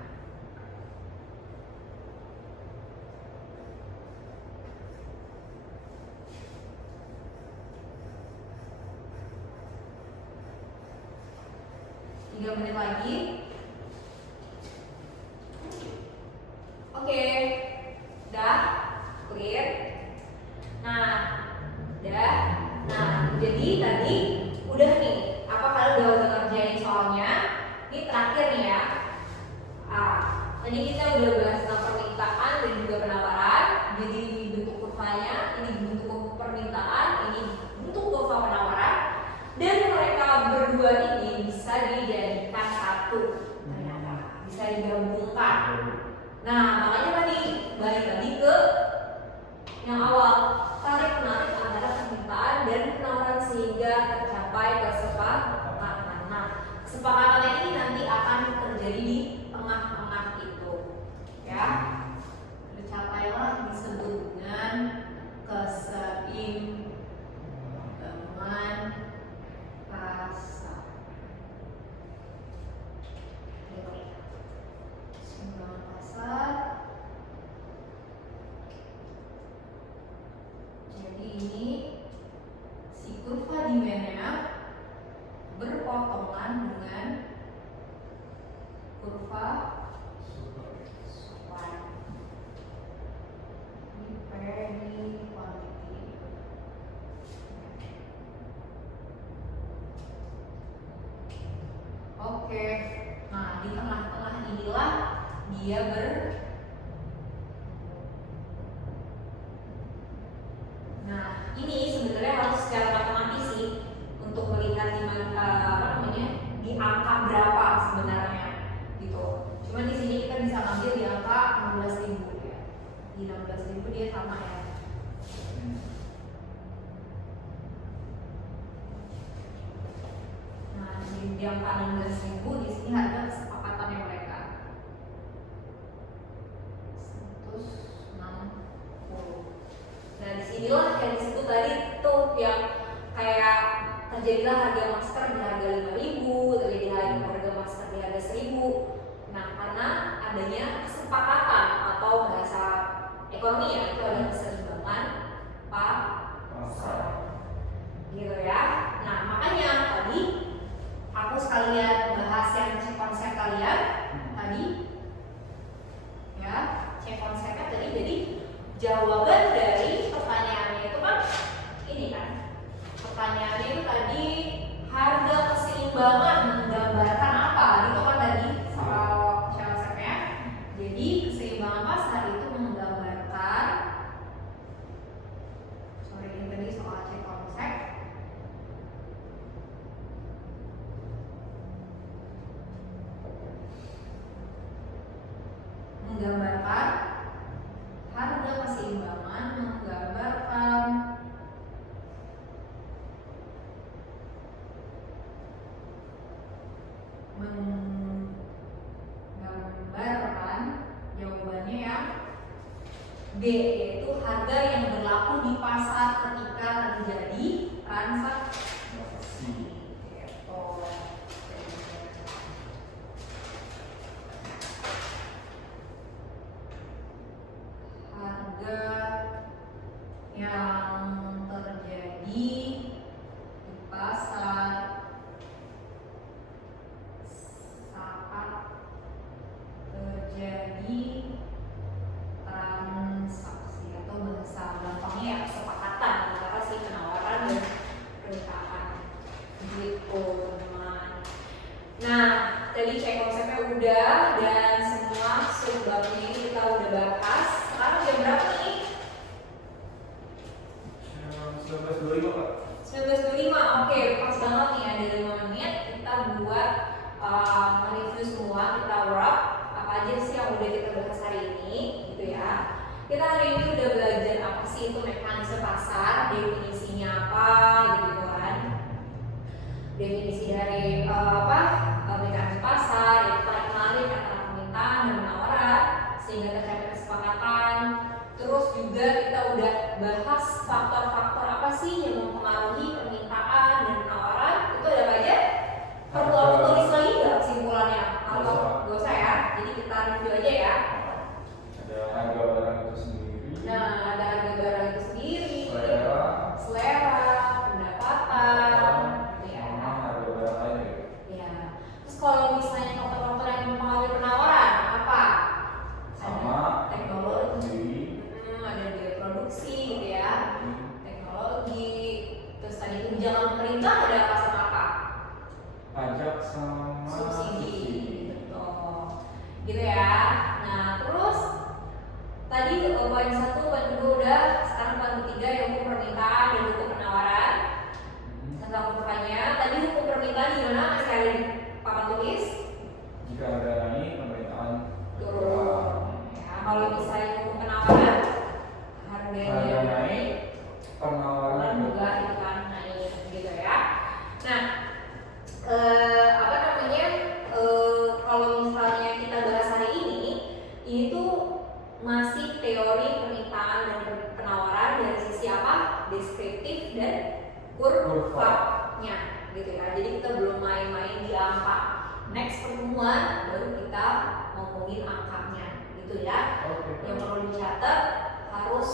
Tiga menit lagi. Oke, dah clear. Nah, dah. Nah, jadi tadi udah nih. Apa kalian udah ngerjain soalnya? Ini terakhir nih ya. Tadi kita udah bahas tentang permintaan dan juga penawaran. Jadi bentuk kurvanya, ini bentuk permintaan, ini bentuk kurva penawaran. Dan mereka berdua ini bisa dijadikan satu. Ternyata bisa digabungkan. Nah, makanya tadi balik lagi ke yang awal, tarik menarik antara permintaan dan penawaran sehingga tercapai kesepakatan. Nah, kesepakatan ini nanti akan terjadi di tengah-tengah itu, ya. Tercapailah disebut dengan keseimbangan pasar. Keseimbangan pasar. Jadi ini si kurva demand-nya berpotongan dengan kurva supply. Ini P, ini quantity. Oke, nah di tengah-tengah inilah dia Nah, ini sebenarnya harus secara matematis sih untuk melihat di mana di angka berapa sebenarnya gitu. Cuman di sini kita bisa ngambil di angka 16.000 ya. Di 16.000 dia sama ya. Nah, di angka 16.000 di sini harga kesepakatannya mereka 160. Nah, disinilah yang disebut tadi tuh yang kayak terjadilah harga masker di harga 5.000, terjadi harga masker di harga 1.000. Nah, karena adanya kesepakatan atau bahasa ekonomi ya, itu adalah keseimbangan pasar. Gitu ya. Nah, makanya tadi aku sekalian bahas yang cek konsep kalian tadi. Ya, cek konsepnya tadi. Jadi jawaban dari pertanyaannya itu kan ini kan. Pertanyaannya itu tadi harga keseimbangan menggambarkan apa? Itu kan tadi soal konsepnya. Jadi keseimbangan pasar itu menggambarkan ini tadi soal cek konsep. Menggambarkan harga keseimbangan menggambarkan jawabannya yang B, yaitu harga yang berlaku di pasar ketika terjadi transaksi. Harga yang terjadi di pasar saat terjadi transaksi, atau bahasa gampangnya ya kesepakatan antara 19.25 Kak. 19.25, oke, pas banget nih ada 5 menit kita buat mereview semua, kita wrap apa aja sih yang udah kita bahas hari ini gitu ya. Kita hari ini udah belajar apa sih itu mekanisme pasar, definisinya apa gitu kan. Definisi dari mekanisme pasar, yang tarik-menarik antara permintaan dan penawaran sehingga tercapai kesepakatan. Terus juga kita udah bahas faktor-faktor apa sih yang mempengaruhi permintaan dan penawaran. Itu ada apa aja? Perlu aku tulis lagi nggak kesimpulannya? Atau nggak usah ya? Jadi kita review aja ya. Ada harga barang itu sendiri. Nah, ada harga barang itu sendiri, Selera, pendapatan, gitu ya. sama harga barang lain ya. Ya. Terus kalau misalnya faktor-faktor yang mempengaruhi penawaran apa? Sama Teknologi, teknologi. ada biaya produksi gitu ya. Hmm. Teknologi, terus tadi kebijakan pemerintah ada apa sama apa? Pajak sama Subsidi, betul. Gitu ya. Nah, terus tadi poin 1, poin 2 udah, sekarang poin 3 yang hukum permintaan dan hukum penawaran. Tentang hukumannya, tadi hukum permintaan gimana? Masih ada di papan tulis? Jika harga naik, permintaan Turun. Ya, kalau misalnya hukum penawaran, harganya harga naik, naik, penawaran juga ikan naik gitu ya. Nah, kalau misalnya kita bahas hari ini tuh masih teori permintaan dan penawaran dari sisi apa? Deskriptif dan kurvanya gitu ya. Jadi kita belum main-main di angka. Next pertemuan baru kita ngomongin angkanya gitu ya. Yang perlu dicatat harus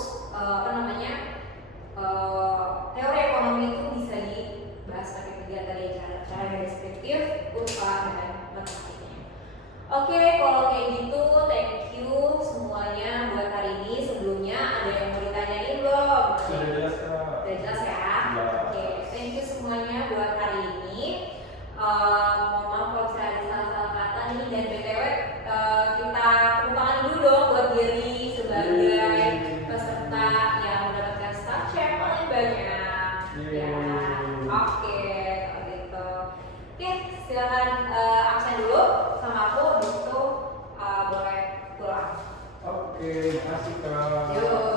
teori ekonomi itu bisa dibahas pakai 3 tadi, cara deskriptif, kurva, dan matematiknya. Oke, kalau kayak gitu, thank you semuanya buat hari ini. Sebelumnya ada yang mau ditanyain belum? sudah jelas Kak. Udah jelas ya? Ya. Oke, thank you semuanya buat hari ini. Mohon maaf kalau saya ada salah-salah kata nih, dan BTW kita tepuk tangan dulu dong buat Gary sebagai peserta yang mendapatkan staff share paling banyak. Ya, oke, kalau gitu. Oke, silakan absen dulu sama aku, habis itu boleh pulang. Oke, makasih Kak. Yuk.